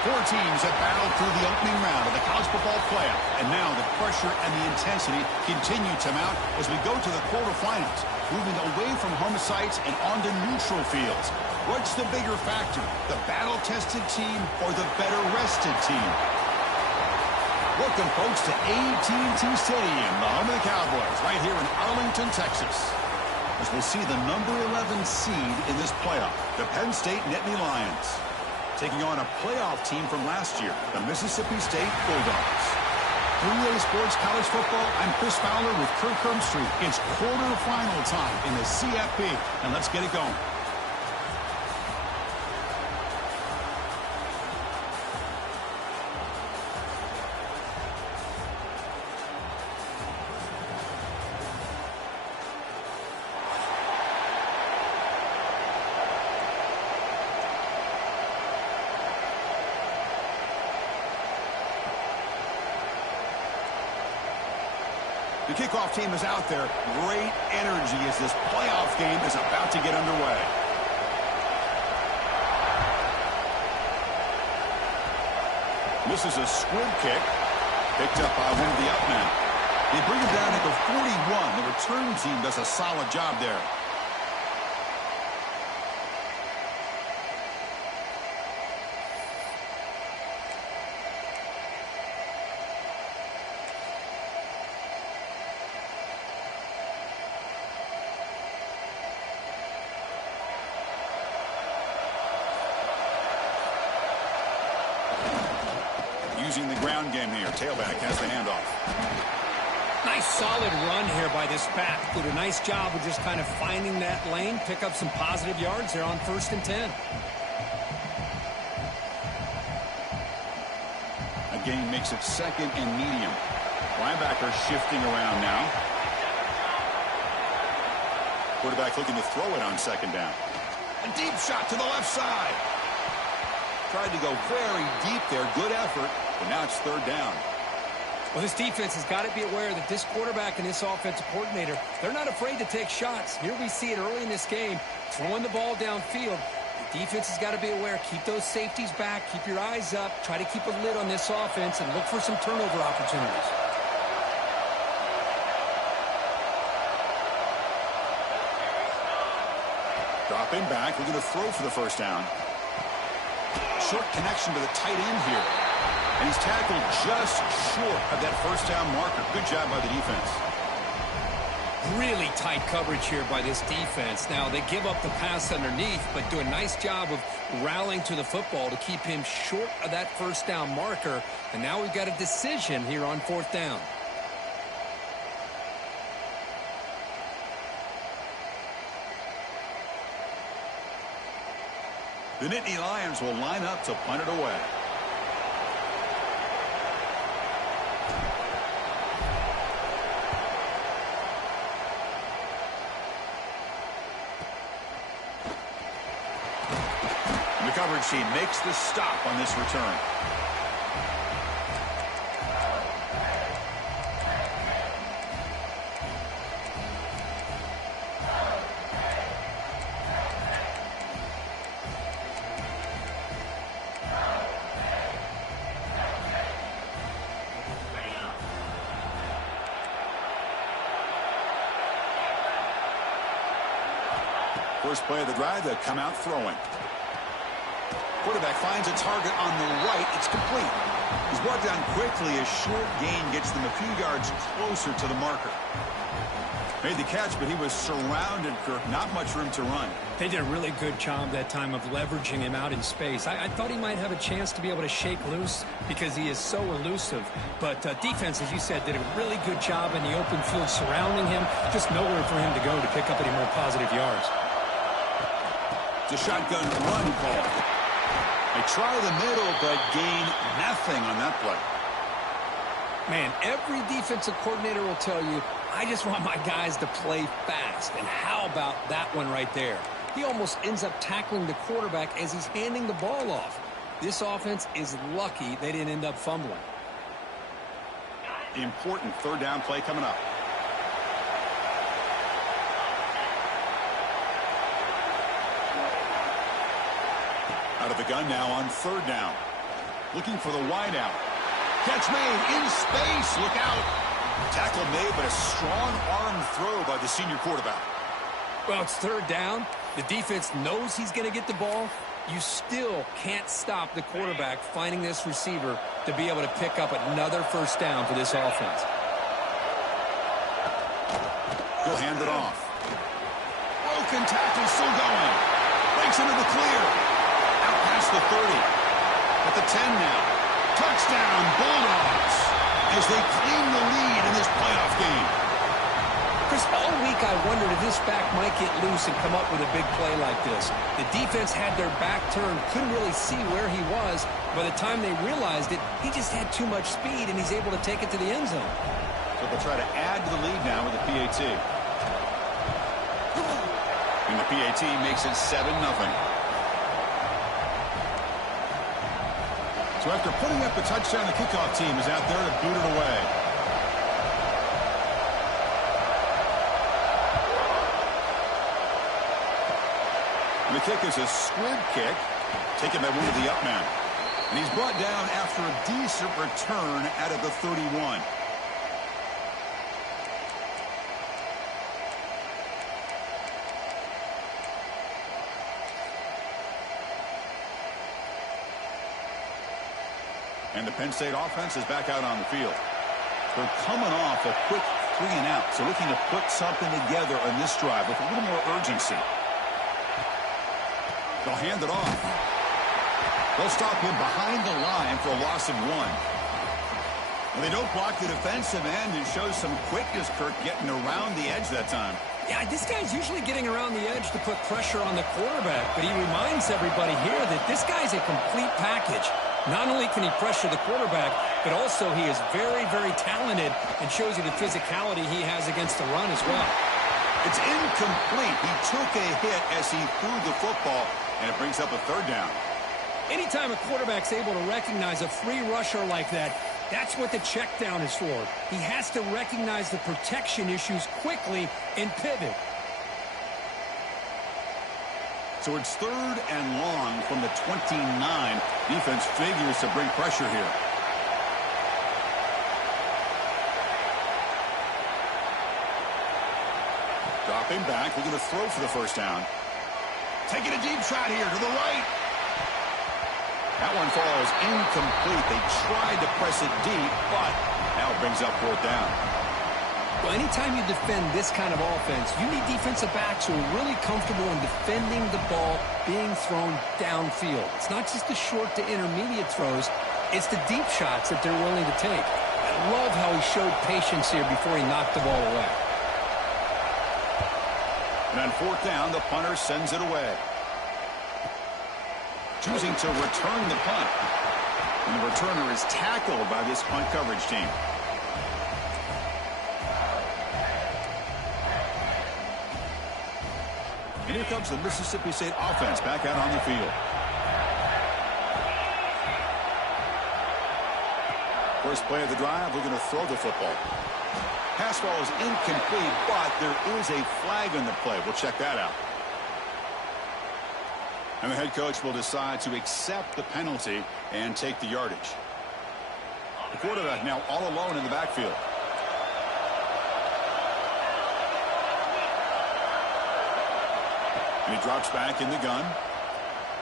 Four teams have battled through the opening round of the college football playoff, and now the pressure and the intensity continue to mount as we go to the quarterfinals, moving away from home sites and onto neutral fields. What's the bigger factor, the battle-tested team or the better-rested team? Welcome, folks, to AT&T Stadium, the home of the Cowboys, right here in Arlington, Texas, as we'll see the number 11 seed in this playoff, the Penn State Nittany Lions, taking on a playoff team from last year, the Mississippi State Bulldogs. 3A Sports College Football, I'm Chris Fowler with Kirk Herbstreit. It's quarterfinal time in the CFP, and let's get it going. The kickoff team is out there. Great energy as this playoff game is about to get underway. This is a squib kick. Picked up by one of the up men. They bring him down at the 41. The return team does a solid job there. Using the ground game here. Tailback has the handoff. Nice solid run here by this back. Did a nice job of just kind of finding that lane, pick up some positive yards there on 1st and 10. A gain makes it 2nd and medium. Linebacker shifting around now. Quarterback looking to throw it on 2nd down. A deep shot to the left side. Tried to go very deep there. Good effort. But now it's 3rd down. Well, this defense has got to be aware that this quarterback and this offensive coordinator, they're not afraid to take shots. Here we see it early in this game, throwing the ball downfield. The defense has got to be aware. Keep those safeties back. Keep your eyes up. Try to keep a lid on this offense and look for some turnover opportunities. Dropping back. We're going to throw for the 1st down. Short connection to the tight end here. And he's tackled just short of that 1st down marker. Good job by the defense. Really tight coverage here by this defense. Now, they give up the pass underneath, but do a nice job of rallying to the football to keep him short of that 1st down marker. And now we've got a decision here on 4th down. The Nittany Lions will line up to punt it away. The coverage team makes the stop on this return. First play of the drive, they'll come out throwing. Quarterback finds a target on the right. It's complete. He's brought down quickly. A short gain gets them a few yards closer to the marker. Made the catch, but he was surrounded, Kirk. Not much room to run. They did a really good job that time of leveraging him out in space. I thought he might have a chance to be able to shake loose because he is so elusive. But defense, as you said, did a really good job in the open field surrounding him. Just nowhere for him to go to pick up any more positive yards. It's a shotgun run call. They try the middle, but gain nothing on that play. Man, every defensive coordinator will tell you, I just want my guys to play fast. And how about that one right there? He almost ends up tackling the quarterback as he's handing the ball off. This offense is lucky they didn't end up fumbling. The important 3rd down play coming up. Out of the gun now on 3rd down. Looking for the wide out. Catch made in space. Look out. Tackle made, but a strong arm throw by the senior quarterback. Well, it's third down. The defense knows he's going to get the ball. You still can't stop the quarterback finding this receiver to be able to pick up another first down for this offense. He'll hand it off. Broken tackle, still going. Breaks into the clear. Out past the 30. At the 10 now. Touchdown, Bulldogs, as they claim the lead in this playoff game. Chris, all week I wondered if this back might get loose and come up with a big play like this. The defense had their back turned, couldn't really see where he was. By the time they realized it, he just had too much speed, and he's able to take it to the end zone. So they'll try to add to the lead now with the PAT. And the PAT makes it 7-0. So after putting up the touchdown, the kickoff team is out there to boot it away. And the kick is a squib kick, taken by one of the up men. And he's brought down after a decent return out of the 31. And the Penn State offense is back out on the field. They're coming off a quick 3-and-out, so looking to put something together on this drive with a little more urgency. They'll hand it off. They'll stop him behind the line for a loss of 1. And they don't block the defensive end and show some quickness, Kirk, getting around the edge that time. Yeah, this guy's usually getting around the edge to put pressure on the quarterback, but he reminds everybody here that this guy's a complete package. Not only can he pressure the quarterback, but also he is very, very talented and shows you the physicality he has against the run as well. It's incomplete. He took a hit as he threw the football, and it brings up a third down. Anytime a quarterback's able to recognize a free rusher like that, that's what the check down is for. He has to recognize the protection issues quickly and pivot. So it's 3rd and long from the 29. Defense figures to bring pressure here. Dropping back, looking to throw for the first down. Taking a deep shot here to the right. That one falls incomplete. They tried to press it deep, but now it brings up 4th down. Well, anytime you defend this kind of offense, you need defensive backs who are really comfortable in defending the ball being thrown downfield. It's not just the short to intermediate throws. It's the deep shots that they're willing to take. I love how he showed patience here before he knocked the ball away. And on 4th down, the punter sends it away. Choosing to return the punt. And the returner is tackled by this punt coverage team. And here comes the Mississippi State offense back out on the field. First play of the drive, looking to throw the football. Pass ball is incomplete, but there is a flag on the play. We'll check that out. And the head coach will decide to accept the penalty and take the yardage. The quarterback now all alone in the backfield. And he drops back in the gun.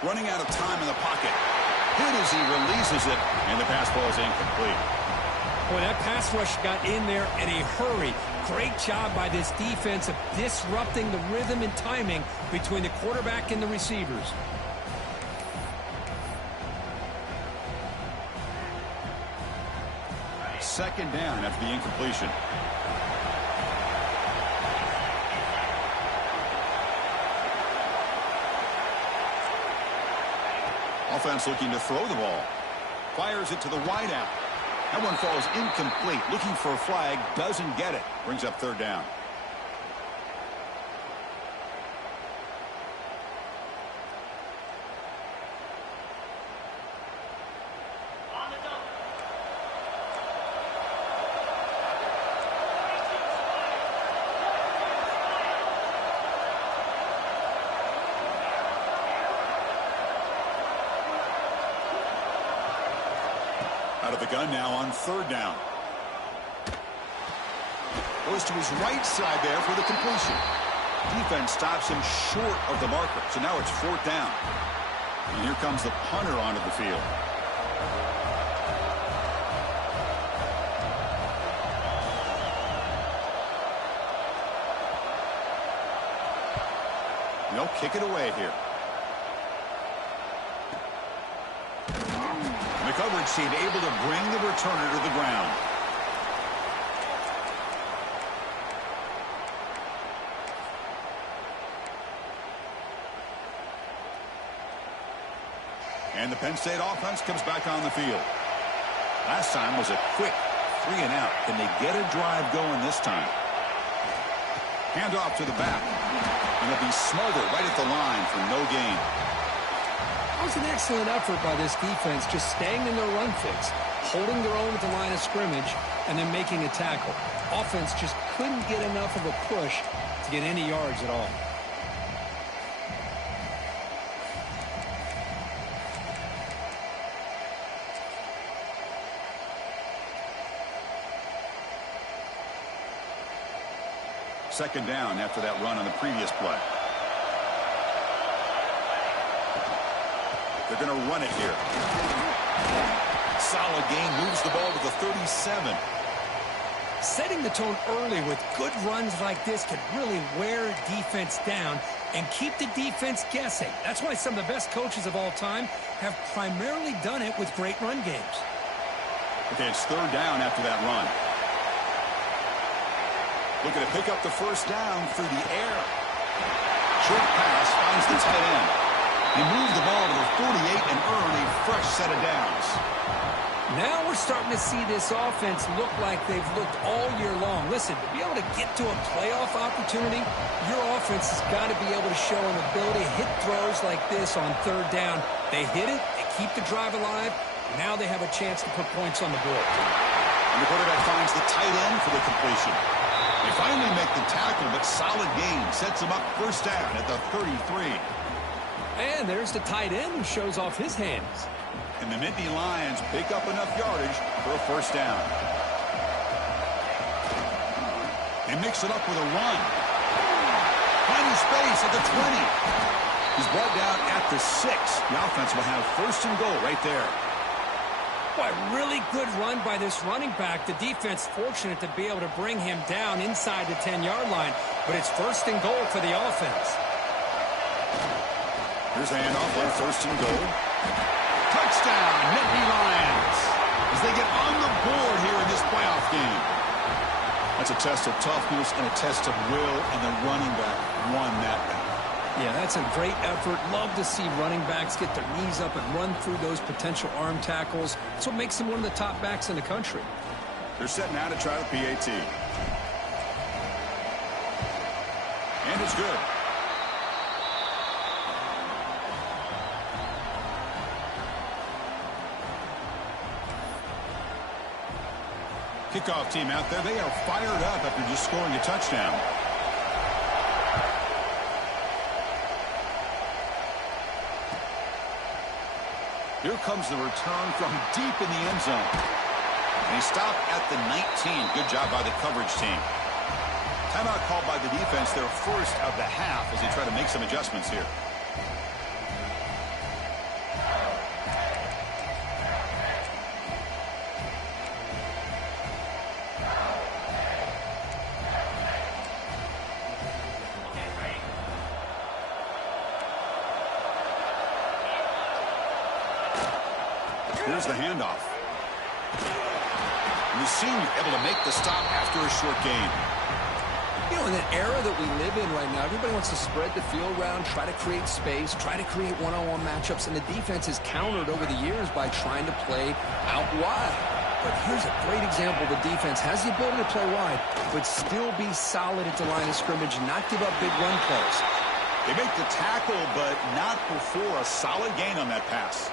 Running out of time in the pocket. Hit as he releases it, and the pass ball is incomplete. Boy, that pass rush got in there in a hurry. Great job by this defense of disrupting the rhythm and timing between the quarterback and the receivers. Second down after the incompletion. Offense looking to throw the ball. Fires it to the wideout. That one falls incomplete. Looking for a flag. Doesn't get it. Brings up 3rd down. Out of the gun now on third down. Goes to his right side there for the completion. Defense stops him short of the marker, so now it's fourth down. And here comes the punter onto the field. They'll kick it away here. The coverage team able to bring the returner to the ground. And the Penn State offense comes back on the field. Last time was a quick 3 and out. Can they get a drive going this time? Handoff to the back. And it'll be Smolder right at the line for no gain. That was an excellent effort by this defense, just staying in their run fix, holding their own at the line of scrimmage, and then making a tackle. Offense just couldn't get enough of a push to get any yards at all. Second down after that run on the previous play. They're going to run it here. Solid gain, moves the ball to the 37. Setting the tone early with good runs like this could really wear defense down and keep the defense guessing. That's why some of the best coaches of all time have primarily done it with great run games. Okay, it's third down after that run. Looking to pick up the first down through the air. Short pass finds the tight end. He moved the ball to the 48 and earned a fresh set of downs. Now we're starting to see this offense look like they've looked all year long. Listen, to be able to get to a playoff opportunity, your offense has got to be able to show an ability to hit throws like this on third down. They hit it, they keep the drive alive. Now they have a chance to put points on the board. And the quarterback finds the tight end for the completion. They finally make the tackle, but solid gain sets him up first down at the 33. And there's the tight end who shows off his hands. And the Nittany Lions pick up enough yardage for a first down. They mix it up with a run. Finding space at the 20. He's brought down at the 6. The offense will have first and goal right there. Boy, really good run by this running back. The defense fortunate to be able to bring him down inside the 10-yard line. But it's first and goal for the offense. Here's a handoff on first and goal. Touchdown, Nittany Lions, as they get on the board here in this playoff game. That's a test of toughness and a test of will, and the running back won that battle. Yeah, that's a great effort. Love to see running backs get their knees up and run through those potential arm tackles. That's what makes them one of the top backs in the country. They're set now to try the PAT. And it's good. Kickoff team out there, they are fired up after just scoring a touchdown. Here comes the return from deep in the end zone. And he stopped at the 19. Good job by the coverage team. Timeout called by the defense, their first of the half, as they try to make some adjustments here. Here's the handoff. And the senior able to make the stop after a short gain. You know, in an era that we live in right now, everybody wants to spread the field around, try to create space, try to create one-on-one matchups, and the defense has countered over the years by trying to play out wide. But here's a great example. The defense has the ability to play wide, but still be solid at the line of scrimmage and not give up big run plays. They make the tackle, but not before a solid gain on that pass.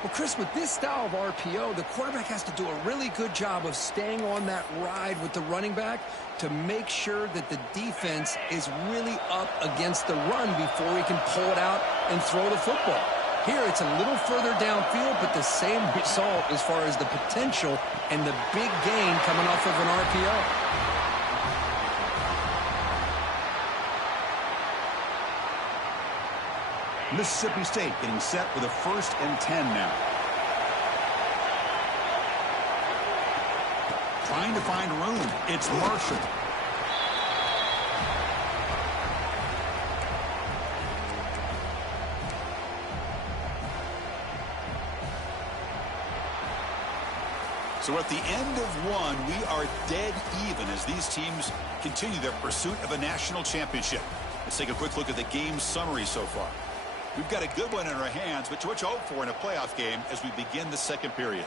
Well, Chris, with this style of RPO, the quarterback has to do a really good job of staying on that ride with the running back to make sure that the defense is really up against the run before he can pull it out and throw the football. Here, it's a little further downfield, but the same result as far as the potential and the big gain coming off of an RPO. Mississippi State getting set with a 1st and 10 now. Trying to find room. It's Marshall. So at the end of one, we are dead even as these teams continue their pursuit of a national championship. Let's take a quick look at the game summary so far. We've got a good one in our hands, but what you hope for in a playoff game as we begin the second period.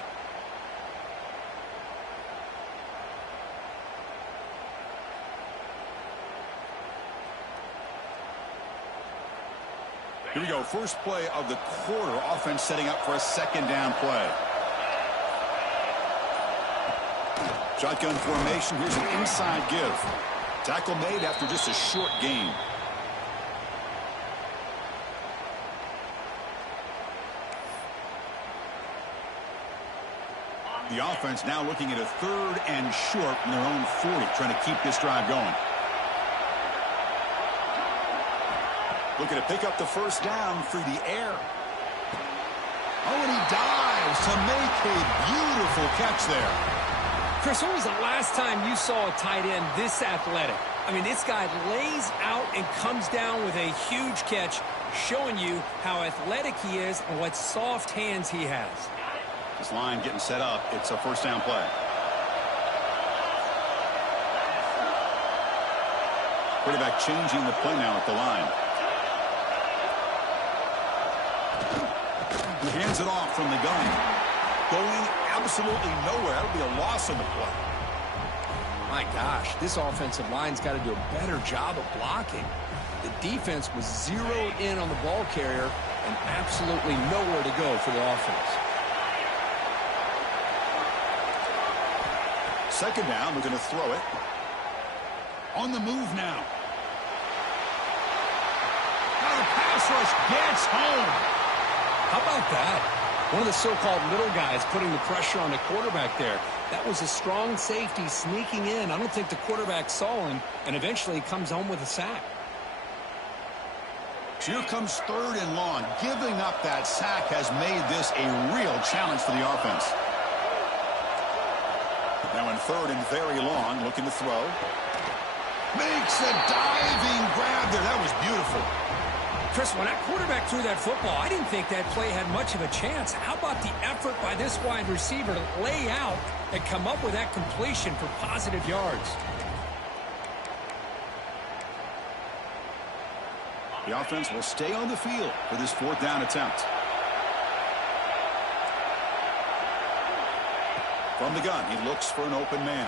Here we go. First play of the quarter. Offense setting up for a 2nd down play. Shotgun formation. Here's an inside give. Tackle made after just a short gain. The offense now looking at a 3rd and short from their own 40, trying to keep this drive going. Looking to pick up the 1st down through the air. Oh, and he dives to make a beautiful catch there. Chris, when was the last time you saw a tight end this athletic? I mean, this guy lays out and comes down with a huge catch, showing you how athletic he is and what soft hands he has. This line getting set up. It's a 1st down play. Quarterback changing the play now at the line. He hands it off from the gun. Going absolutely nowhere. That would be a loss on the play. My gosh, this offensive line's got to do a better job of blocking. The defense was zeroed in on the ball carrier and absolutely nowhere to go for the offense. 2nd down, we're going to throw it. On the move now. Now the pass rush gets home. How about that? One of the so-called little guys putting the pressure on the quarterback there. That was a strong safety sneaking in. I don't think the quarterback saw him, and eventually comes home with a sack. Here comes 3rd and long. Giving up that sack has made this a real challenge for the offense. Now in 3rd and very long, looking to throw. Makes a diving grab there. That was beautiful. Chris, when that quarterback threw that football, I didn't think that play had much of a chance. How about the effort by this wide receiver to lay out and come up with that completion for positive yards? The offense will stay on the field for this 4th down attempt. From the gun, he looks for an open man.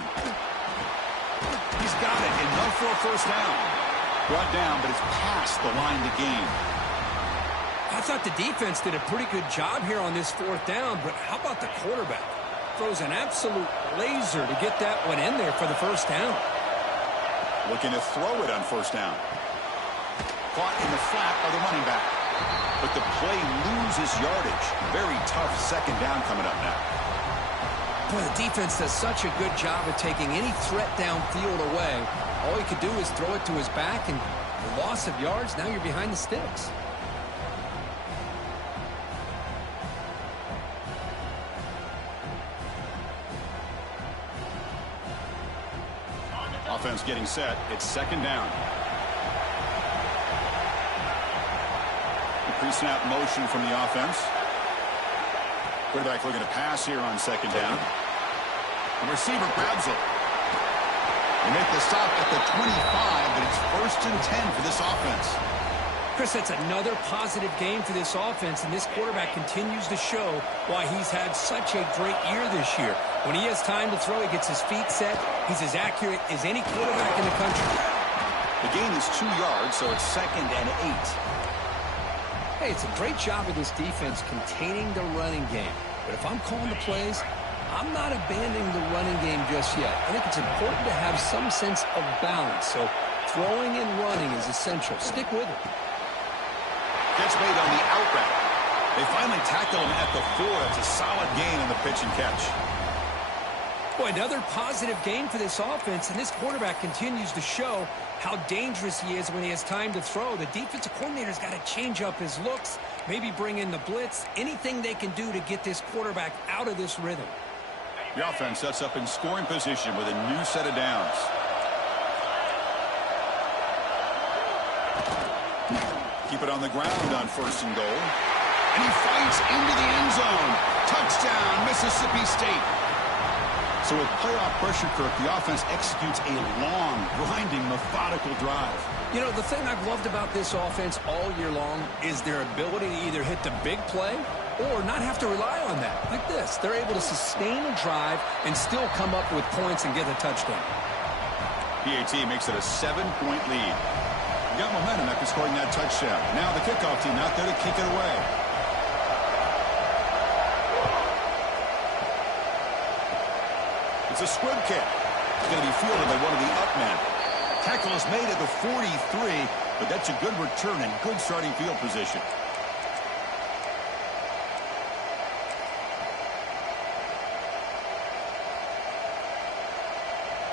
He's got it. Enough for a 1st down. Brought down, but it's past the line to gain. I thought the defense did a pretty good job here on this 4th down, but how about the quarterback? Throws an absolute laser to get that one in there for the 1st down. Looking to throw it on 1st down. Caught in the flat by the running back. But the play loses yardage. Very tough 2nd down coming up now. Boy, the defense does such a good job of taking any threat downfield away. All he could do is throw it to his back, and the loss of yards, now you're behind the sticks. Offense getting set. It's 2nd down. The pre-snap motion from the offense. Quarterback looking to pass here on 2nd down. The receiver grabs it. They make the stop at the 25, but it's 1st and 10 for this offense. Chris, that's another positive game for this offense, and this quarterback continues to show why he's had such a great year this year. When he has time to throw, he gets his feet set. He's as accurate as any quarterback in the country. The gain is 2 yards, so it's 2nd and 8. Hey, it's a great job of this defense containing the running game. But if I'm calling the plays, I'm not abandoning the running game just yet. I think it's important to have some sense of balance. So throwing and running is essential. Stick with it. Gets made on the out route. They finally tackle him at the 4. It's a solid gain on the pitch and catch. Boy, another positive game for this offense, and this quarterback continues to show how dangerous he is when he has time to throw. The defensive coordinator's got to change up his looks, maybe bring in the blitz, anything they can do to get this quarterback out of this rhythm. The offense sets up in scoring position with a new set of downs. Keep it on the ground on 1st and goal. And he fights into the end zone. Touchdown, Mississippi State. So with playoff pressure, Kirk, the offense executes a long, grinding, methodical drive. You know, the thing I've loved about this offense all year long is their ability to either hit the big play or not have to rely on that. Like this, they're able to sustain a drive and still come up with points and get a touchdown. PAT makes it a 7-point lead. Got momentum after scoring that touchdown. Now the kickoff team out there to kick it away. It's a squib kick. It's going to be fielded by one of the up men. Tackle is made at the 43, but that's a good return and good starting field position.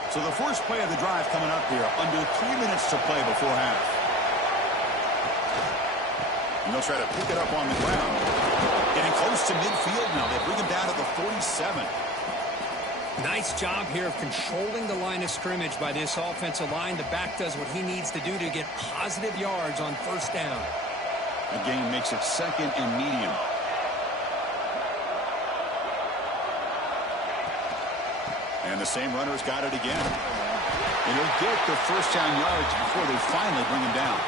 So the first play of the drive coming up here, under 3 minutes to play before half. And they'll try to pick it up on the ground. Getting close to midfield now. They bring him down at the 47. Nice job here of controlling the line of scrimmage by this offensive line. The back does what he needs to do to get positive yards on 1st down. The gain makes it 2nd and medium. And the same runner's got it again. And he'll get the 1st down yards before they finally bring him down.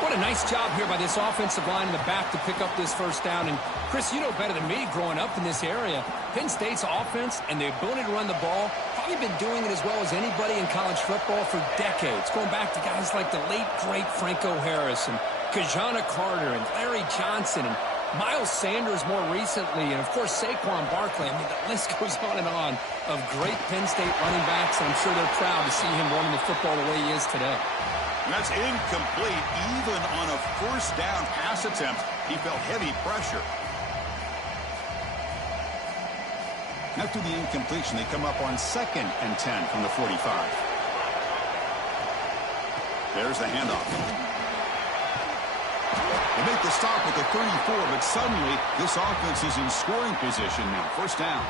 What a nice job here by this offensive line in the back to pick up this 1st down. And, Chris, you know better than me growing up in this area, Penn State's offense and the ability to run the ball, probably been doing it as well as anybody in college football for decades, going back to guys like the late, great Franco Harris and Kajana Carter and Larry Johnson and Miles Sanders more recently, and, of course, Saquon Barkley. I mean, the list goes on of great Penn State running backs, and I'm sure they're proud to see him running the football the way he is today. And that's incomplete. Even on a 1st down pass attempt, he felt heavy pressure. After the incompletion, they come up on 2nd and 10 from the 45. There's the handoff. They make the stop at the 34, but suddenly this offense is in scoring position now. 1st down.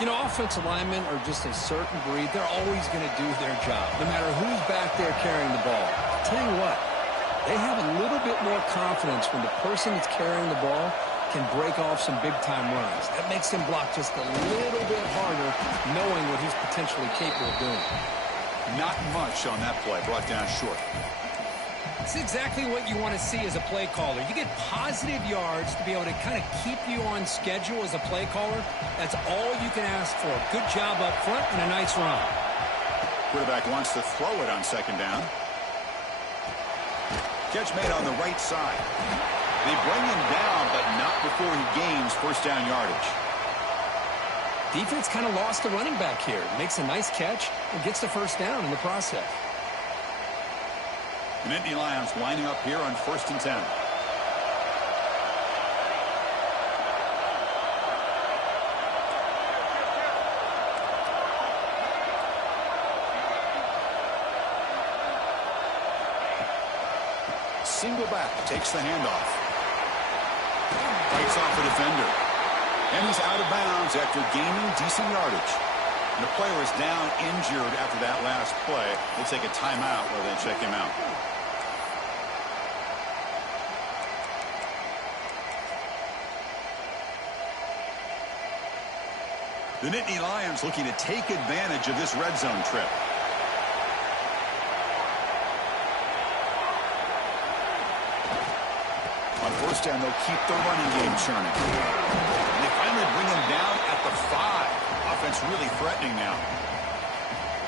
You know, offensive linemen are just a certain breed. They're always going to do their job, no matter who's back there carrying the ball. I'll tell you what, they have a little bit more confidence when the person that's carrying the ball can break off some big-time runs. That makes him block just a little bit harder, knowing what he's potentially capable of doing. Not much on that play, brought down short. It's exactly what you want to see as a play caller. You get positive yards to be able to kind of keep you on schedule as a play caller. That's all you can ask for. Good job up front and a nice run. Quarterback wants to throw it on 2nd down. Catch made on the right side. They bring him down, but not before he gains 1st down yardage. Defense kind of lost the running back here. Makes a nice catch and gets the 1st down in the process. The Nittany Lions lining up here on 1st and 10. Single back, takes the handoff. Fights off a defender. And he's out of bounds after gaining decent yardage. And the player is down injured after that last play. They take a timeout while they check him out. The Nittany Lions looking to take advantage of this red zone trip. On 1st down, they'll keep the running game churning. And they finally bring him down at the 5. Offense really threatening now.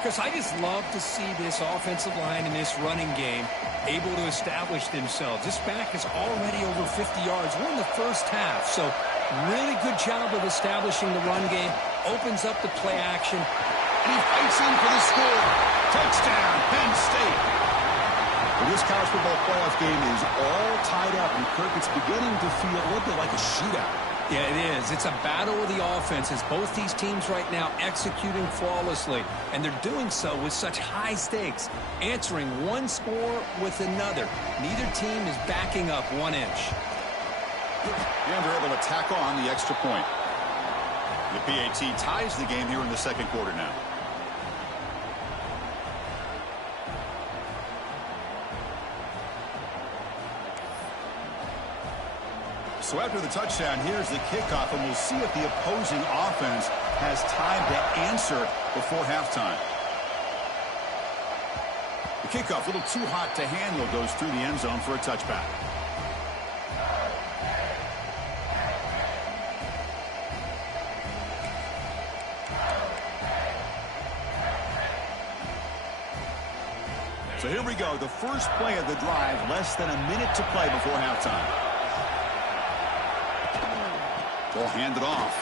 Chris, I just love to see this offensive line and this running game able to establish themselves. This back is already over 50 yards. We're in the 1st half, so really good job of establishing the run game. Opens up the play action. And he fights in for the score. Touchdown, Penn State. Well, this college football playoff game is all tied up, and Kirk, it's beginning to feel a little bit like a shootout. Yeah, it is. It's a battle of the offenses. Both these teams right now executing flawlessly, and they're doing so with such high stakes, answering one score with another. Neither team is backing up 1 inch. And they're able to tack on the extra point. The PAT ties the game here in the second quarter now. So after the touchdown, here's the kickoff, and we'll see if the opposing offense has time to answer before halftime. The kickoff, a little too hot to handle, goes through the end zone for a touchback. So here we go, the first play of the drive, less than a minute to play before halftime. Ball handed off.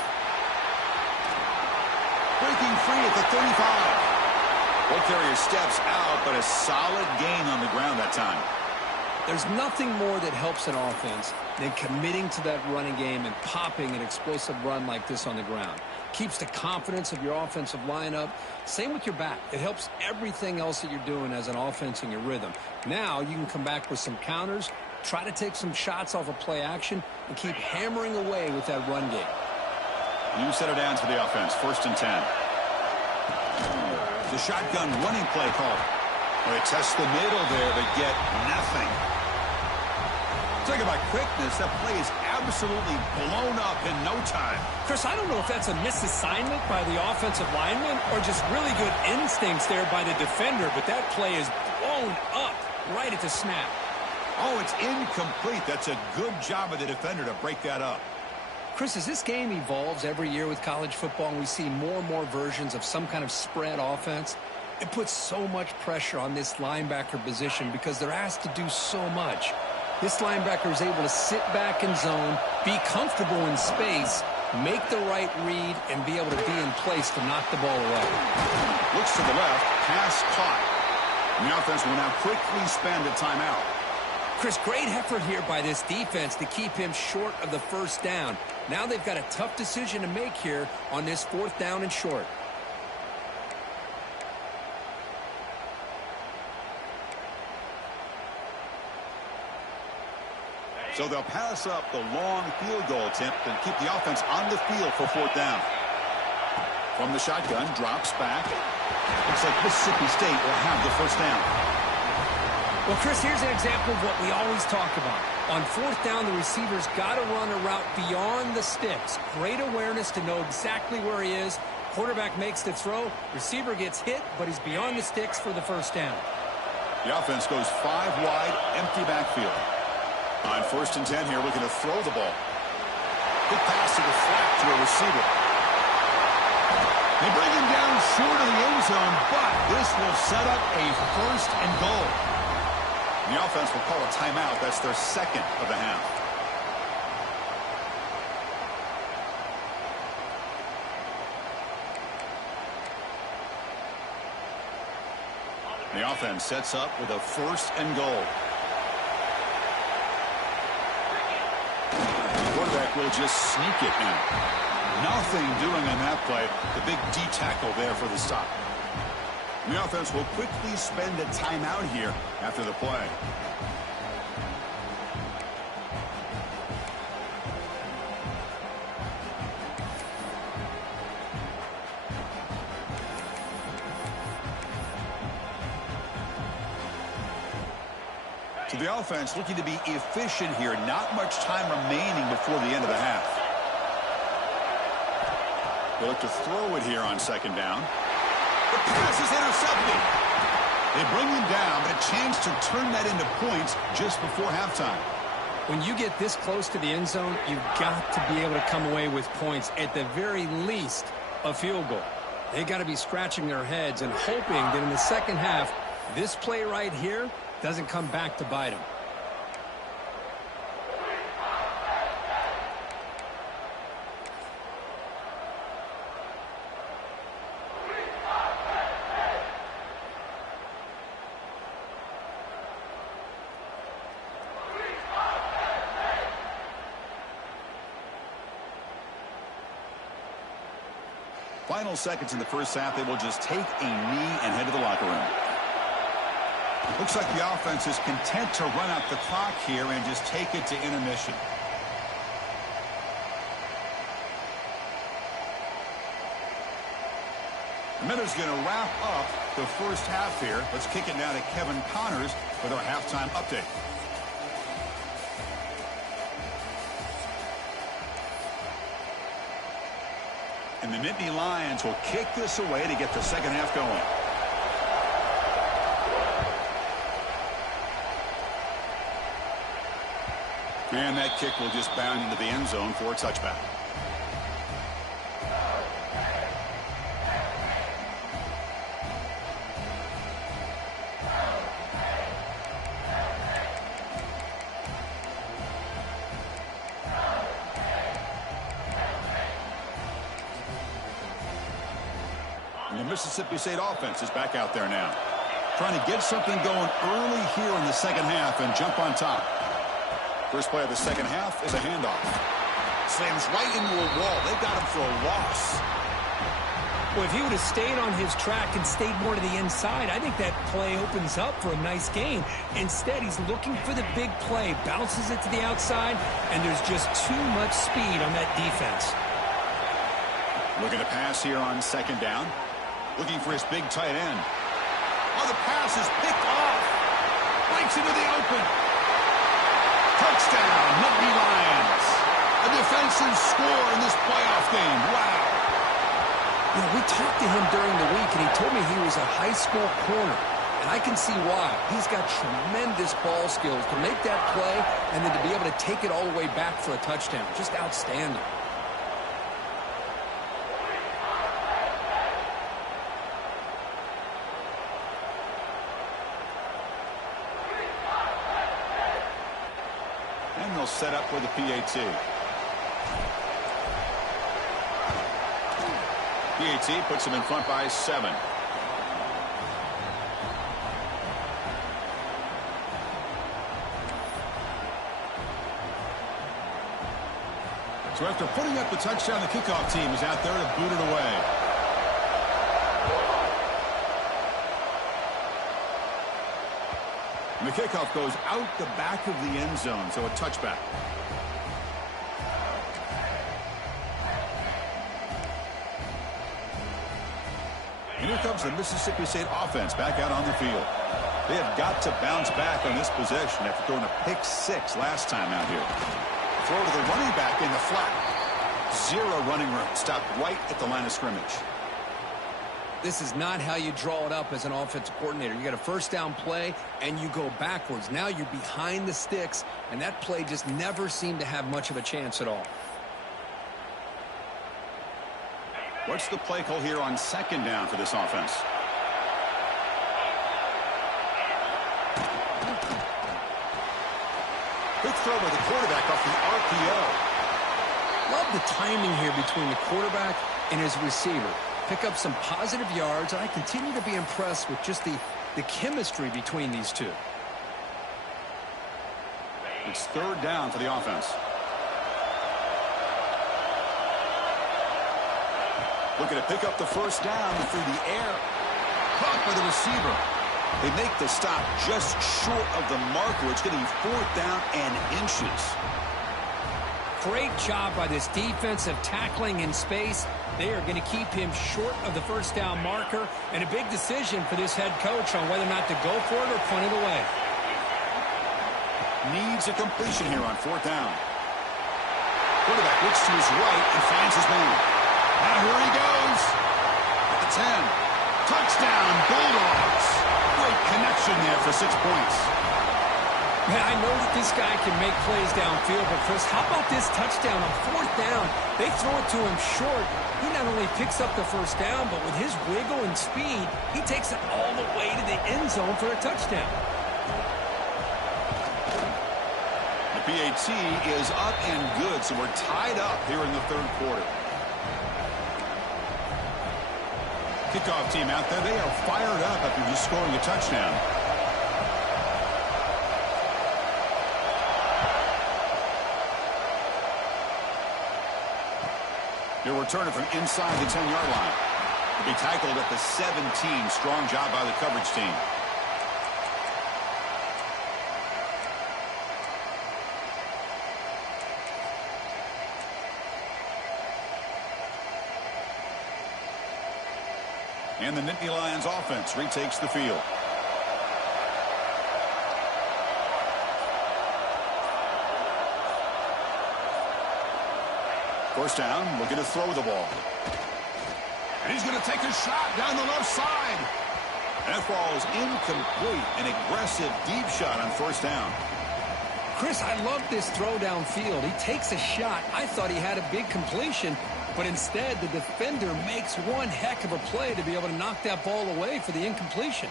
Breaking free at the 35. Ball carrier steps out, but a solid gain on the ground that time. There's nothing more that helps an offense than committing to that running game and popping an explosive run like this on the ground. Keeps the confidence of your offensive lineup. Same with your back. It helps everything else that you're doing as an offense in your rhythm. Now you can come back with some counters, try to take some shots off of play action, and keep hammering away with that run game. You set it down to the offense. 1st and 10. The shotgun running play call. They test the middle there, but get nothing. Talk about quickness. That play is absolutely blown up in no time. Chris, I don't know if that's a misassignment by the offensive lineman or just really good instincts there by the defender, but that play is blown up right at the snap. Oh, it's incomplete. That's a good job of the defender to break that up. Chris, as this game evolves every year with college football and we see more and more versions of some kind of spread offense, it puts so much pressure on this linebacker position because they're asked to do so much. This linebacker is able to sit back in zone, be comfortable in space, make the right read, and be able to be in place to knock the ball away. Looks to the left, pass caught. And the offense will now quickly spend a timeout. Chris, great effort here by this defense to keep him short of the first down. Now they've got a tough decision to make here on this 4th down and short. So they'll pass up the long field goal attempt and keep the offense on the field for 4th down. From the shotgun, drops back. Looks like Mississippi State will have the first down. Well, Chris, here's an example of what we always talk about. On 4th down, the receiver's got to run a route beyond the sticks. Great awareness to know exactly where he is. Quarterback makes the throw. Receiver gets hit, but he's beyond the sticks for the first down. The offense goes 5 wide, empty backfield. On 1st and 10 here, looking to throw the ball. Good pass to the flat to a receiver. They bring him down short of the end zone, but this will set up a 1st and goal. The offense will call a timeout. That's their 2nd of the half. The offense sets up with a 1st and goal. The quarterback will just sneak it in. Nothing doing on that play. The big D tackle there for the stop. The offense will quickly spend a timeout here after the play. So the offense looking to be efficient here. Not much time remaining before the end of the half. They look to throw it here on 2nd down. The pass is intercepted. They bring him down, but a chance to turn that into points just before halftime. When you get this close to the end zone, you've got to be able to come away with points, at the very least, a field goal. They got to be scratching their heads and hoping that in the second half, this play right here doesn't come back to bite them. Final seconds in the first half, they will just take a knee and head to the locker room. Looks like the offense is content to run out the clock here and just take it to intermission. The minute's going to wrap up the first half here. Let's kick it now to Kevin Connors with our halftime update. And the Nittany Lions will kick this away to get the second half going. And that kick will just bound into the end zone for a touchback. And the Mississippi State offense is back out there now, trying to get something going early here in the second half and jump on top. First play of the second half is a handoff. Slams right into a wall. They got him for a loss. Well, if he would have stayed on his track and stayed more to the inside, I think that play opens up for a nice gain. Instead, he's looking for the big play, bounces it to the outside, and there's just too much speed on that defense. Looking to pass here on second down. Looking for his big tight end. Oh, the pass is picked off. Breaks into the open. Touchdown, Nittany Lions. A defensive score in this playoff game. Wow. You know, we talked to him during the week, and he told me he was a high school corner. And I can see why. He's got tremendous ball skills to make that play and then to be able to take it all the way back for a touchdown. Just outstanding. And they'll set up for the PAT. PAT puts them in front by 7. So after putting up the touchdown, the kickoff team is out there to boot it away. And the kickoff goes out the back of the end zone, so a touchback. And here comes the Mississippi State offense back out on the field. They have got to bounce back on this possession after throwing a pick 6 last time out here. Throw to the running back in the flat. 0 running room. Stopped right at the line of scrimmage. This is not how you draw it up as an offensive coordinator. You got a first down play, and you go backwards. Now you're behind the sticks, and that play just never seemed to have much of a chance at all. What's the play call here on second down for this offense? Quick throw by the quarterback off the RPO. Love the timing here between the quarterback and his receiver. Pick up some positive yards, and I continue to be impressed with just the chemistry between these two. It's third down for the offense. Looking to pick up the first down through the air. Caught by the receiver. They make the stop just short of the marker. It's getting 4th down and inches. Great job by this defensive tackling in space. They are going to keep him short of the first down marker, and a big decision for this head coach on whether or not to go for it or punt it away. Needs a completion here on 4th down. Quarterback looks to his right and finds his man. Now here he goes. At the 10. Touchdown, Bulldogs. Great connection there for 6 points. Man, I know that this guy can make plays downfield, but Chris, how about this touchdown on 4th down? They throw it to him short. He not only picks up the first down, but with his wiggle and speed, he takes it all the way to the end zone for a touchdown. The PAT is up and good, so we're tied up here in the third quarter. Kickoff team out there, they are fired up after just scoring a touchdown. Your returner from inside the 10-yard line. He tackled at the 17. Strong job by the coverage team. And the Nittany Lions offense retakes the field. First down, looking to throw the ball. And he's going to take a shot down the left side. And that ball is incomplete. An aggressive deep shot on first down. Chris, I love this throw downfield. He takes a shot. I thought he had a big completion, but instead the defender makes one heck of a play to be able to knock that ball away for the incompletion.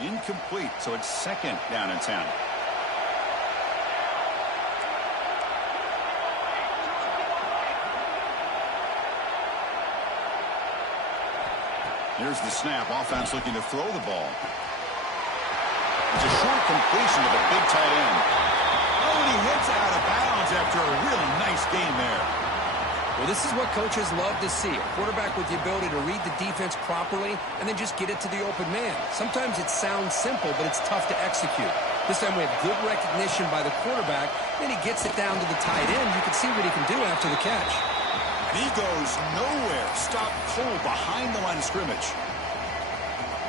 Incomplete, so it's second down and 10. Here's the snap. Offense looking to throw the ball. It's a short completion to the big tight end. Oh, and he hits out of bounds after a really nice game there. Well, this is what coaches love to see. A quarterback with the ability to read the defense properly and then just get it to the open man. Sometimes it sounds simple, but it's tough to execute. This time we have good recognition by the quarterback. Then he gets it down to the tight end. You can see what he can do after the catch. And he goes nowhere. Stopped cold behind the line of scrimmage.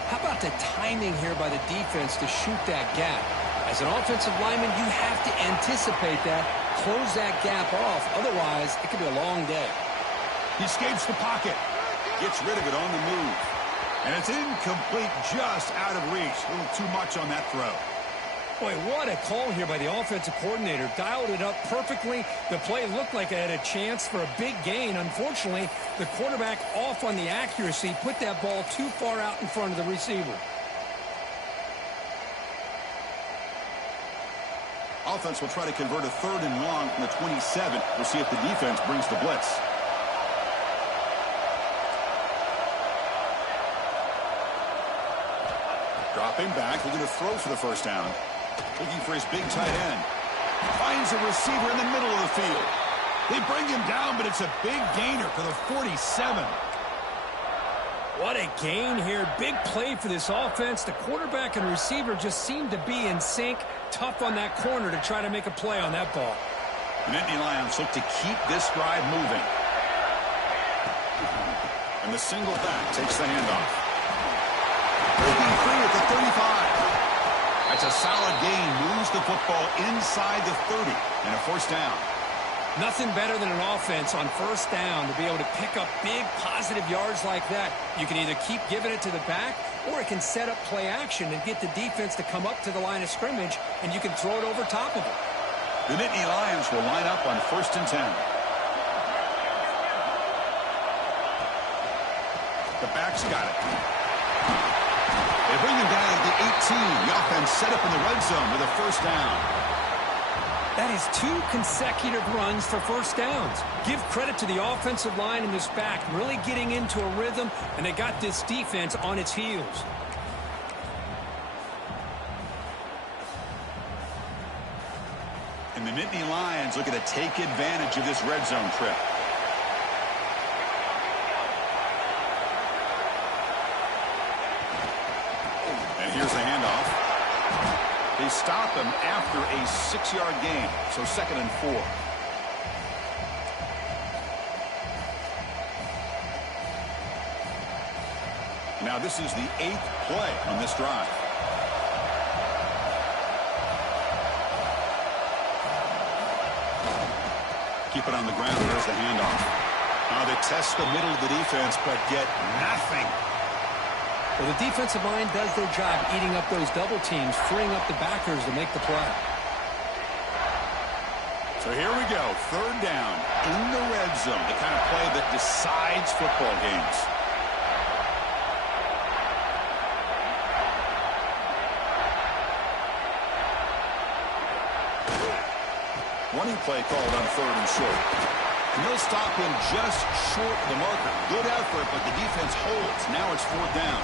How about the timing here by the defense to shoot that gap? As an offensive lineman, you have to anticipate that, close that gap off. Otherwise, it could be a long day. He escapes the pocket. Gets rid of it on the move. And it's incomplete, just out of reach. A little too much on that throw. Boy, what a call here by the offensive coordinator. Dialed it up perfectly. The play looked like it had a chance for a big gain. Unfortunately, the quarterback off on the accuracy, put that ball too far out in front of the receiver. Offense will try to convert a 3rd and long from the 27. We'll see if the defense brings the blitz. Dropping back, looking to throw for the first down. Looking for his big tight end. Finds a receiver in the middle of the field. They bring him down, but it's a big gainer for the 47. What a gain here. Big play for this offense. The quarterback and receiver just seem to be in sync. Tough on that corner to try to make a play on that ball. The Nittany Lions look to keep this drive moving. And the single back takes the handoff. Breaking free at the 35. That's a solid gain. Moves the football inside the 30. And a first down. Nothing better than an offense on first down to be able to pick up big positive yards like that. You can either keep giving it to the back, or it can set up play action and get the defense to come up to the line of scrimmage, and you can throw it over top of it. The Nittany Lions will line up on 1st and 10. The back's got it. They bring him down at the 18. The offense set up in the red zone with a first down. That is 2 consecutive runs for first downs. Give credit to the offensive line in this back, really getting into a rhythm, and they got this defense on its heels. And the Nittany Lions looking to take advantage of this red zone trip. And here's the handoff. They stop him after a 6-yard gain, so 2nd and 4. Now this is the 8th play on this drive. Keep it on the ground. There's the handoff. Now they test the middle of the defense, but get nothing. Well, the defensive line does their job eating up those double teams, freeing up the backers to make the play. So here we go, 3rd down in the red zone, the kind of play that decides football games. Running play called on 3rd and short. And they'll stop him just short of the marker. Good effort, but the defense holds. Now it's 4th down.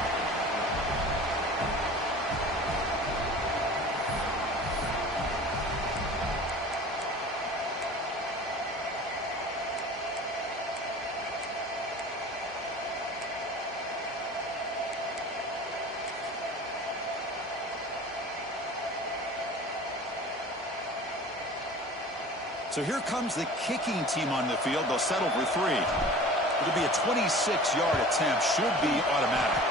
So here comes the kicking team on the field. They'll settle for 3. It'll be a 26-yard attempt. Should be automatic.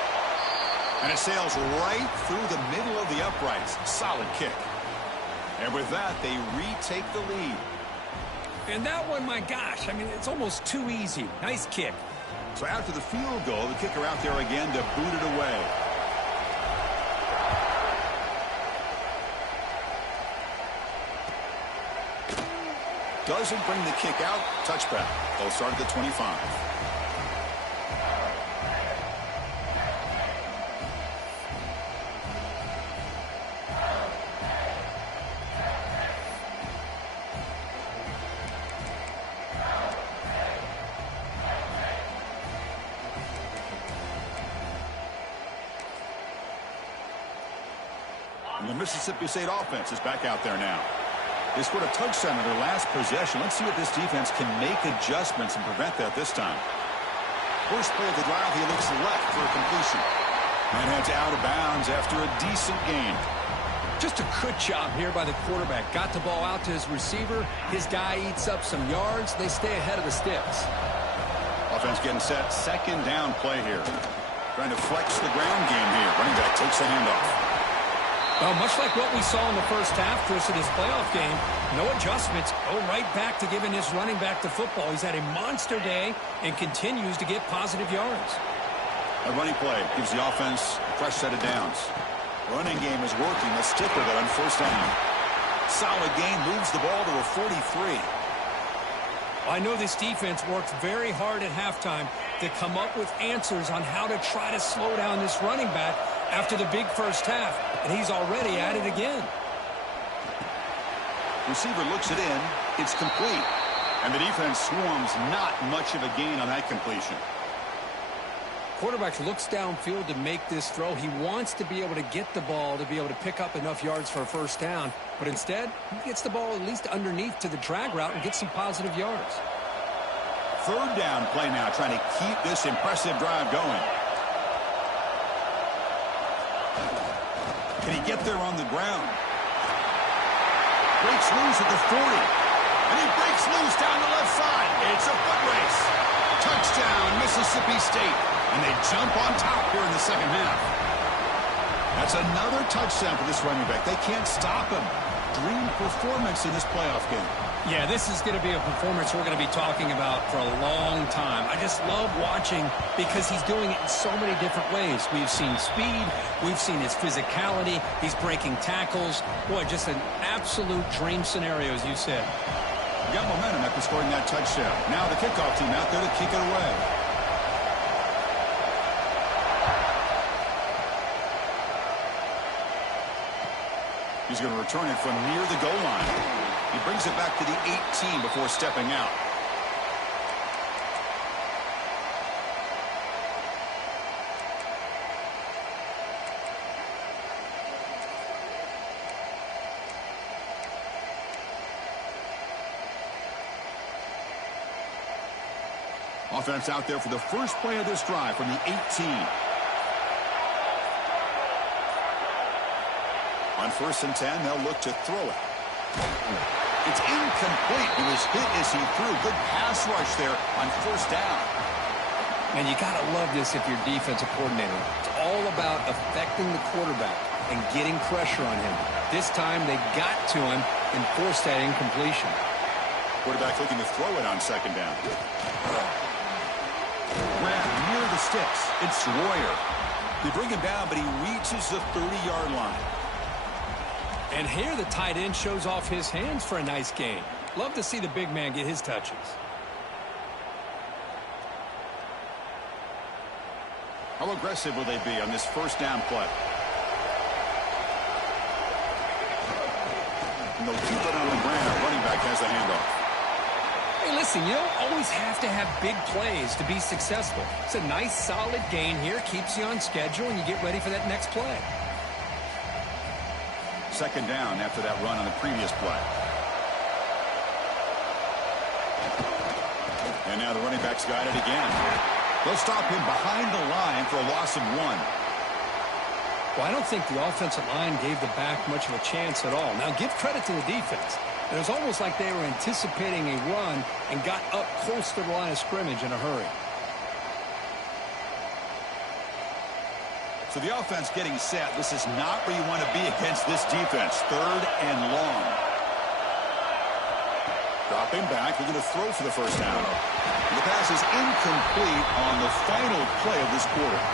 And it sails right through the middle of the uprights. Solid kick. And with that, they retake the lead. And that one, my gosh, I mean, it's almost too easy. Nice kick. So after the field goal, the kicker out there again to boot it away. Doesn't bring the kick out. Touchback. They'll start at the 25. And the Mississippi State offense is back out there now. They scored a touchdown in their last possession. Let's see if this defense can make adjustments and prevent that this time. First play of the drive, he looks left for a completion. And heads out of bounds after a decent gain. Just a good job here by the quarterback. Got the ball out to his receiver. His guy eats up some yards. They stay ahead of the sticks. Offense getting set. Second down play here. Trying to flex the ground game here. Running back takes the handoff. Well, much like what we saw in the first half, Chris, of this playoff game, no adjustments. Go right back to giving his running back the football. He's had a monster day and continues to get positive yards. A running play gives the offense a fresh set of downs. Running game is working. Let's stick with it on first down. Solid gain, moves the ball to a 43. I know this defense worked very hard at halftime to come up with answers on how to try to slow down this running back after the big first half, and he's already at it again. Receiver looks it in. It's complete. And the defense swarms not much of a gain on that completion. Quarterback looks downfield to make this throw. He wants to be able to get the ball to be able to pick up enough yards for a first down, but instead, he gets the ball at least underneath to the drag route and gets some positive yards. Third down play now, trying to keep this impressive drive going. Can he get there on the ground? Breaks loose at the 40. And he breaks loose down the left side. It's a foot race. Touchdown, Mississippi State. And they jump on top here in the second half. That's another touchdown for this running back. They can't stop him. Dream performance in this playoff game. Yeah, this is going to be a performance we're going to be talking about for a long time. I just love watching because he's doing it in so many different ways. We've seen speed. We've seen his physicality. He's breaking tackles. Boy, just an absolute dream scenario, as you said. We got momentum after scoring that touchdown. Now the kickoff team out there to kick it away. He's going to return it from near the goal line. He brings it back to the 18 before stepping out. Offense out there for the first play of this drive from the 18. On 1st and 10, they'll look to throw it. It's incomplete. It was hit as he threw. Good pass rush there on 1st down. And you got to love this if you're defensive coordinator. It's all about affecting the quarterback and getting pressure on him. This time they got to him and forced that incompletion. Quarterback looking to throw it on 2nd down. Grab near the sticks. It's Royer. They bring him down, but he reaches the 30-yard line. And here the tight end shows off his hands for a nice gain. Love to see the big man get his touches. How aggressive will they be on this 1st down play? And they'll keep it on the ground. Running back has the handoff. Hey, listen, you don't always have to have big plays to be successful. It's a nice, solid gain here. Keeps you on schedule, and you get ready for that next play. 2nd down after that run on the previous play. And now the running back's got it again. They'll stop him behind the line for a loss of 1. Well, I don't think the offensive line gave the back much of a chance at all. Now, give credit to the defense. It was almost like they were anticipating a run and got up close to the line of scrimmage in a hurry. So the offense getting set. This is not where you want to be against this defense. 3rd and long. Dropping back. They're going to throw for the first down. And the pass is incomplete on the final play of this quarter.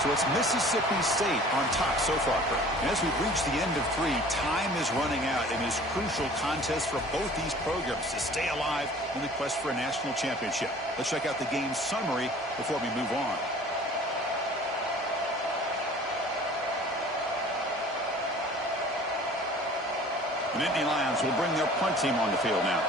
So it's Mississippi State on top so far, Kurt. And as we've reached the end of 3, time is running out in this crucial contest for both these programs to stay alive in the quest for a national championship. Let's check out the game summary before we move on. The Nittany Lions will bring their punt team on the field now.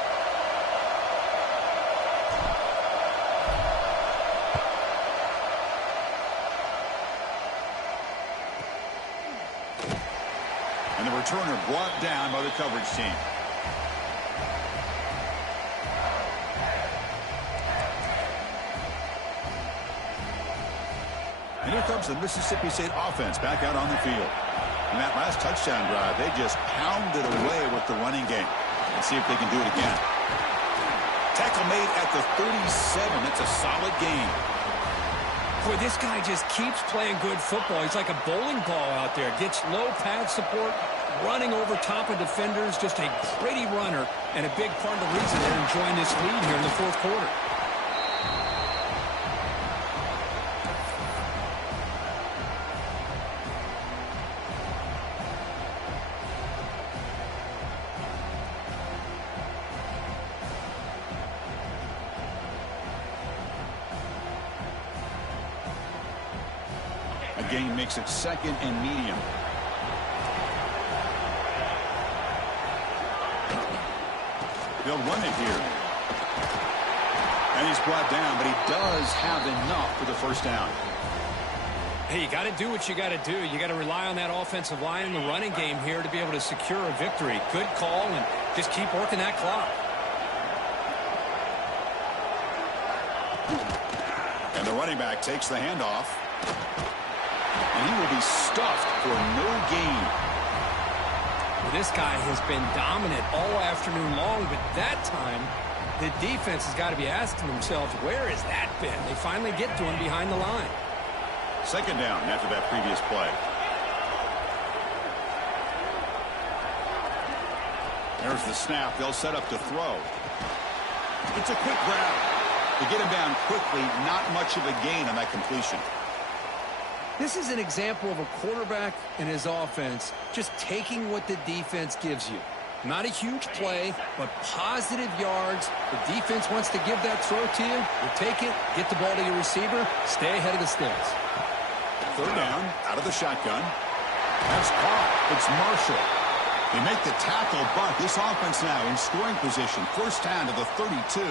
And the returner brought down by the coverage team. And here comes the Mississippi State offense back out on the field. In that last touchdown drive, they just pounded away with the running game. Let's see if they can do it again. Tackle made at the 37. It's a solid game. Boy, this guy just keeps playing good football. He's like a bowling ball out there. Gets low pad support, running over top of defenders. Just a gritty runner, and a big part of the reason they're enjoying this lead here in the 4th quarter. Game makes it 2nd and medium. They'll run it here. And he's brought down, but he does have enough for the first down. Hey, you got to do what you got to do. You got to rely on that offensive line and the running game here to be able to secure a victory. Good call, and just keep working that clock. And the running back takes the handoff. And he will be stuffed for no gain. Well, this guy has been dominant all afternoon long, but that time, the defense has got to be asking themselves, where has that been? They finally get to him behind the line. 2nd down after that previous play. There's the snap. They'll set up to throw. It's a quick grab. To get him down quickly, not much of a gain on that completion. This is an example of a quarterback and his offense just taking what the defense gives you. Not a huge play, but positive yards. The defense wants to give that throw to you. You take it, get the ball to your receiver, stay ahead of the sticks. 3rd down, out of the shotgun. That's caught. It's Marshall. They make the tackle, but this offense now in scoring position. 1st down to the 32.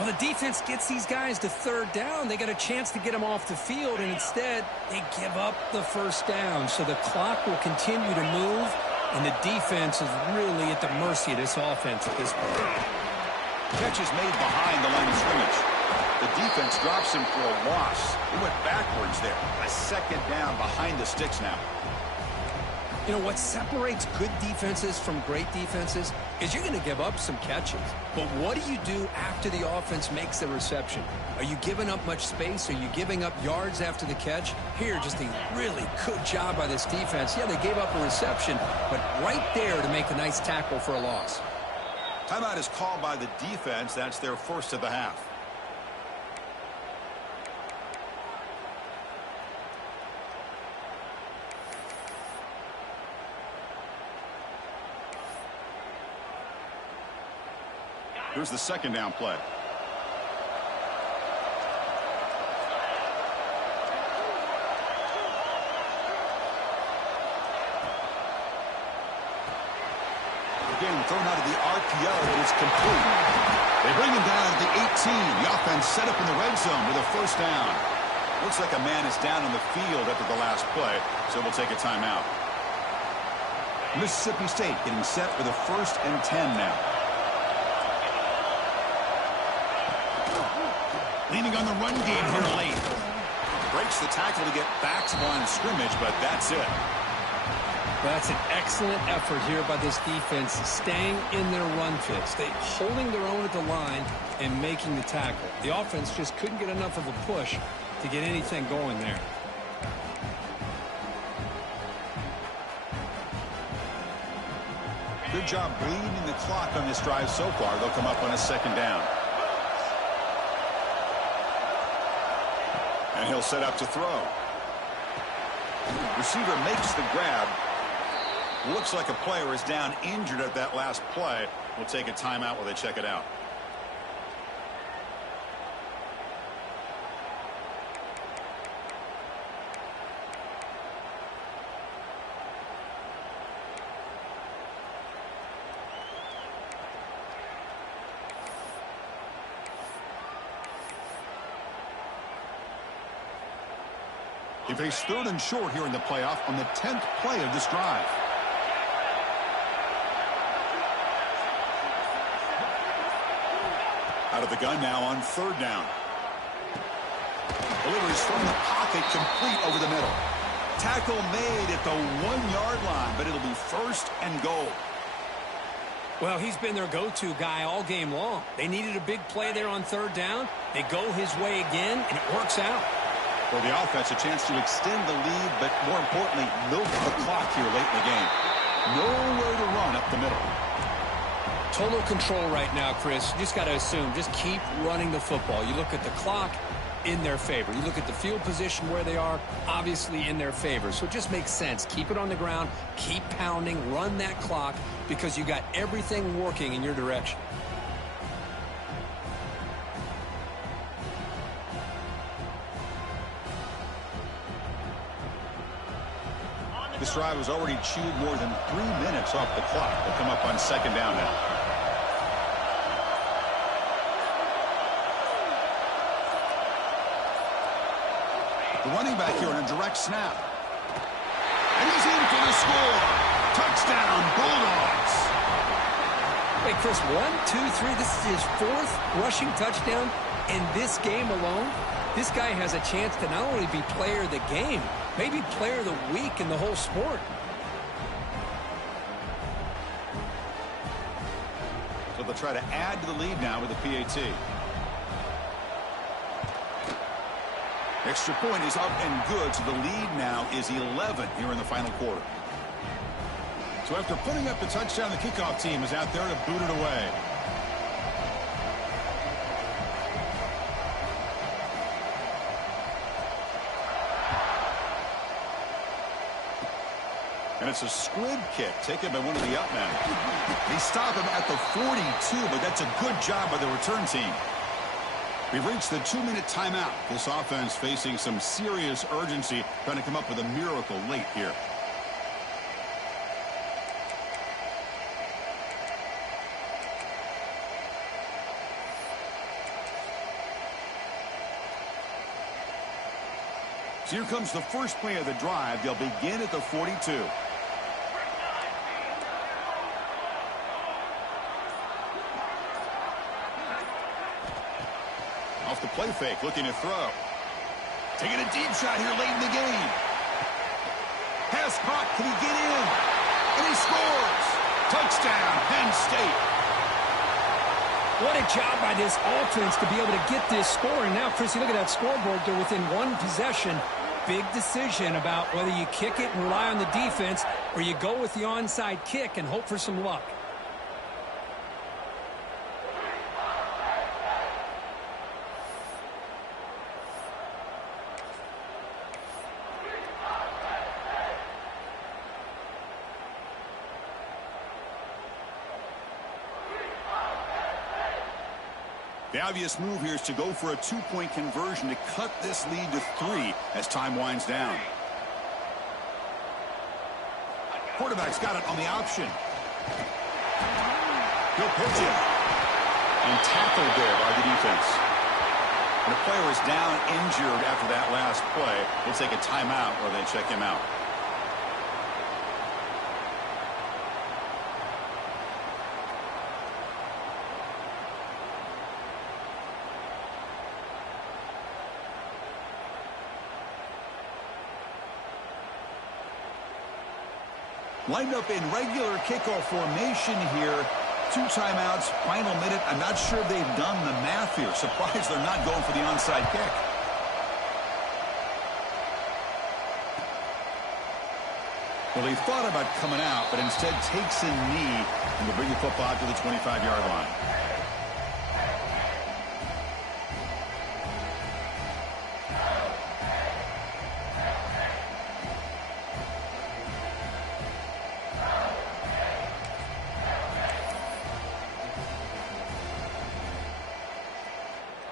Well, the defense gets these guys to 3rd down. They got a chance to get them off the field, and instead they give up the 1st down. So the clock will continue to move, and the defense is really at the mercy of this offense at this point. Catch is made behind the line of scrimmage. The defense drops him for a loss. He went backwards there. A 2nd down behind the sticks now. You know, what separates good defenses from great defenses is you're going to give up some catches. But what do you do after the offense makes the reception? Are you giving up much space? Are you giving up yards after the catch? Here, just a really good job by this defense. Yeah, they gave up a reception, but right there to make a nice tackle for a loss. Timeout is called by the defense. That's their 1st of the half. Here's the 2nd down play. Again, thrown out of the RPO, but it's complete. They bring him down at the 18. The offense set up in the red zone with a 1st down. Looks like a man is down on the field after the last play, so we'll take a timeout. Mississippi State getting set for the 1st and 10 now. Leaning on the run game here late. Breaks the tackle to get back to the line of scrimmage, but that's it. That's an excellent effort here by this defense, staying in their run fits. They holding their own at the line and making the tackle. The offense just couldn't get enough of a push to get anything going there. Good job bleeding the clock on this drive so far. They'll come up on a second down. And he'll set up to throw. Receiver makes the grab. Looks like a player is down injured at that last play. We'll take a timeout while they check it out. He faced 3rd and short here in the playoff on the 10th play of this drive. Out of the gun now on 3rd down. Delivers from the pocket, complete over the middle. Tackle made at the 1-yard line, but it'll be 1st and goal. Well, he's been their go-to guy all game long. They needed a big play there on 3rd down. They go his way again, and it works out. For the offense, a chance to extend the lead, but more importantly, milk the clock here late in the game. Nowhere to run up the middle. Total control right now, Chris. You just got to assume, just keep running the football. You look at the clock, in their favor. You look at the field position where they are, obviously in their favor. So it just makes sense. Keep it on the ground, keep pounding, run that clock, because you got everything working in your direction. This drive has already chewed more than 3 minutes off the clock. They'll come up on 2nd down now. The running back here on a direct snap. And he's in for the score. Touchdown, Bulldogs. Wait, Chris, 1, 2, 3. This is his 4th rushing touchdown in this game alone. This guy has a chance to not only be player of the game, maybe player of the week in the whole sport. So they'll try to add to the lead now with the PAT. Extra point is up and good, so the lead now is 11 here in the final quarter. So after putting up the touchdown, the kickoff team is out there to boot it away. And it's a squib kick taken by one of the up men. They stop him at the 42, but that's a good job by the return team. We've reached the 2-minute timeout. This offense facing some serious urgency, trying to come up with a miracle late here. So here comes the first play of the drive. They'll begin at the 42. Off the play fake, looking to throw. Taking a deep shot here late in the game. Pass caught, can he get in? And he scores! Touchdown, Penn State. What a job by this offense to be able to get this score. And now, Chris, you look at that scoreboard. They're within one possession. Big decision about whether you kick it and rely on the defense or you go with the onside kick and hope for some luck. The obvious move here is to go for a 2-point conversion to cut this lead to 3 as time winds down. Quarterback's got it on the option. He'll pitch it. And tackled there by the defense. And the player is down injured after that last play. We'll take a timeout while they check him out. Lined up in regular kickoff formation here. 2 timeouts, final minute. I'm not sure they've done the math here. Surprised they're not going for the onside kick. Well, he thought about coming out, but instead takes a knee and will bring the football out to the 25-yard line.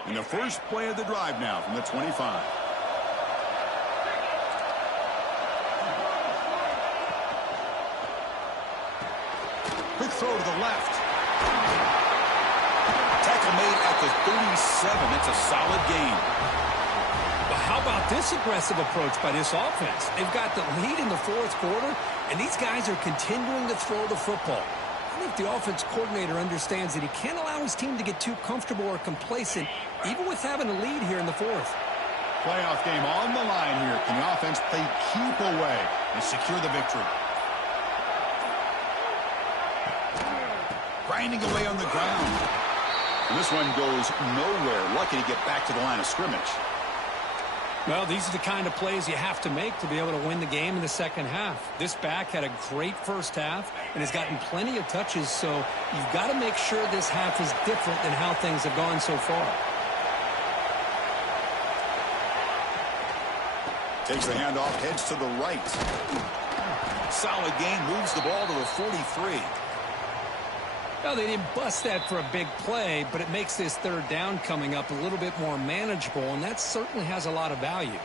And the first play of the drive now from the 25. Quick throw to the left. Tackle made at the 37. That's a solid gain. Well, how about this aggressive approach by this offense? They've got the lead in the fourth quarter, and these guys are continuing to throw the football. I think the offense coordinator understands that he can't allow his team to get too comfortable or complacent, even with having a lead here in the fourth. Playoff game on the line here. Can the offense play keep away and secure the victory? Grinding away on the ground. And this one goes nowhere. Lucky to get back to the line of scrimmage. Well, these are the kind of plays you have to make to be able to win the game in the second half. This back had a great first half and has gotten plenty of touches, so you've got to make sure this half is different than how things have gone so far. Takes the handoff, heads to the right. Solid gain, moves the ball to the 43. Well, they didn't bust that for a big play, but it makes this third down coming up a little bit more manageable, and that certainly has a lot of value.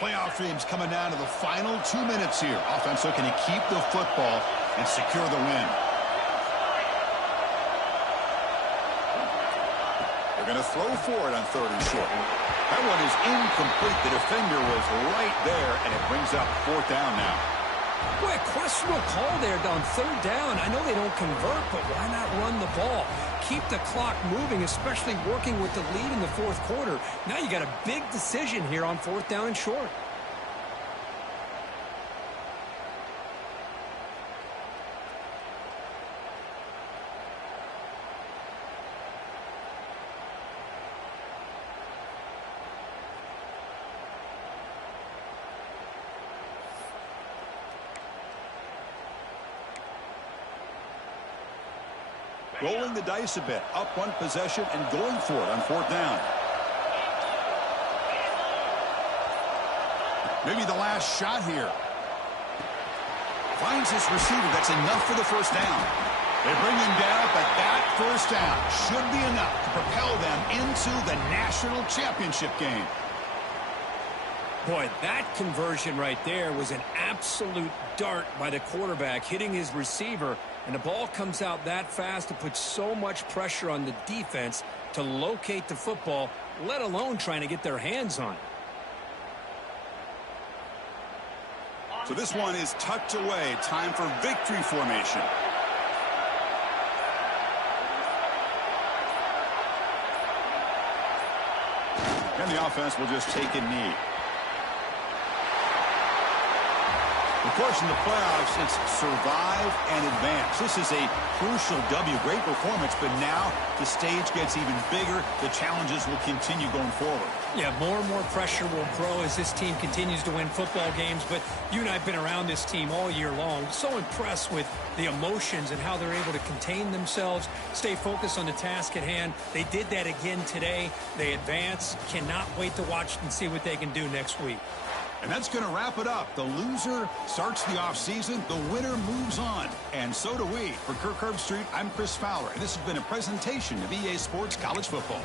Playoff dreams coming down to the final 2 minutes here. Offense looking to keep the football and secure the win. They're going to throw for it on 3rd and short. That one is incomplete. The defender was right there, and it brings up 4th down now. Boy, a questionable call there on 3rd down. I know they don't convert, but why not run the ball? Keep the clock moving, especially working with the lead in the fourth quarter. Now you got a big decision here on 4th down and short. Rolling the dice a bit, up one possession and going for it on 4th down. Maybe the last shot here. Finds his receiver. That's enough for the first down. They bring him down, but that first down should be enough to propel them into the national championship game. Boy, that conversion right there was an absolute dart by the quarterback, hitting his receiver, and the ball comes out that fast to put so much pressure on the defense to locate the football, let alone trying to get their hands on it. So this one is tucked away. Time for victory formation. And the offense will just take a knee. Of course, in the playoffs, it's survive and advance. This is a crucial W. Great performance, but now the stage gets even bigger. The challenges will continue going forward. Yeah, more and more pressure will grow as this team continues to win football games, but you and I have been around this team all year long. So impressed with the emotions and how they're able to contain themselves, stay focused on the task at hand. They did that again today. They advance. Cannot wait to watch and see what they can do next week. And that's going to wrap it up. The loser starts the offseason. The winner moves on. And so do we. For Kirk Herbstreit, I'm Chris Fowler. And this has been a presentation of EA Sports College Football.